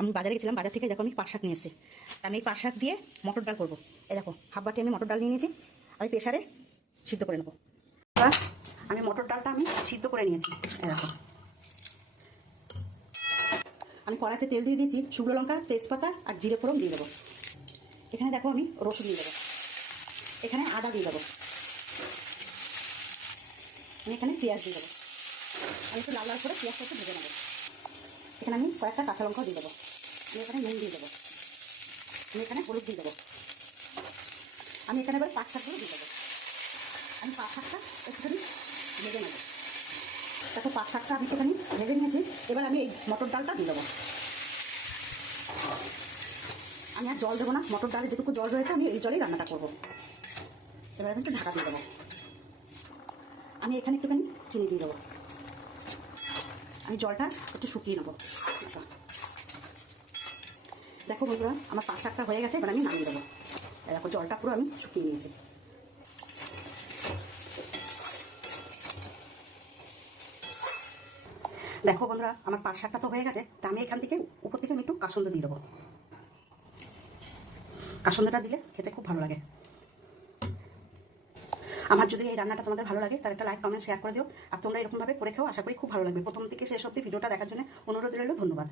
আমি বাজারে গেছিলাম, বাজার থেকে দেখো আমি পাট শাক নিয়ে এসেছি। আমি এই পাট শাক দিয়ে মটর ডাল করবো। এই দেখো হাফ বাটি আমি মটর ডাল নিয়ে নিয়েছি, আমি প্রেসারে সিদ্ধ করে নেবো। এবার আমি মটর ডালটা আমি সিদ্ধ করে নিয়েছি। এই দেখো আমি কড়াইতে তেল দিয়ে দিয়েছি, শুকনো লঙ্কা, তেজপাতা আর জিরে ফোড়ন দিয়ে দেবো। এখানে দেখো আমি রসুন দিয়ে দেবো, এখানে আদা দিয়ে দেবো, আমি এখানে পেঁয়াজ দিয়ে দেবো। আমি একটু লাল লাল করে পেঁয়াজটা একটু ভেজে নেবো। এখানে আমি কয়েকটা কাঁচা লঙ্কাও দিয়ে দেবো। আমি এখানে নুন দিয়ে দেবো, আমি এখানে হলুদ দিয়ে দেবো। আমি এখানে এবার পাট শাকগুলো দিয়ে দেবো। আমি পাট শাকটা একটুখানি ভেজে নেবো। দেখো পাট শাকটা আমি একটুখানি ভেজে নিয়েছি। এবার আমি এই মটর ডালটা দিয়ে দেবো। আমি আর জল দেবো না, মটর ডালে যেটুকু জল রয়েছে আমি এই জলেই রান্নাটা করবো। এবার আমি একটু ঢাকা দিয়ে দেবো। আমি এখানে একটুখানি চিনি দিয়ে দেবো। আমি জলটা একটু শুকিয়ে নেবো। দেখো বন্ধুরা আমার পাট শাকটা হয়ে গেছে, এবার আমি নামিয়ে দেবো। দেখো জলটা পুরো আমি শুকিয়ে নিয়েছি। দেখো বন্ধুরা আমার পাট শাকটা তো হয়ে গেছে, তা আমি এখান থেকে উপর থেকে আমি একটু কাসুন্দি দিয়ে দেবো। কাসুন্দিটা দিলে খেতে খুব ভালো লাগে। আমার যদি এই রান্নাটা তোমাদের ভালো লাগে তাহলে একটা লাইক, কমেন্ট, শেয়ার করে দিও। আর তোমরা এরকমভাবে করে খাও, আশা করি খুব ভালো লাগবে। প্রথম থেকে শেষ অবধি ভিডিওটা দেখার জন্য অনুরোধ রইল। ধন্যবাদ।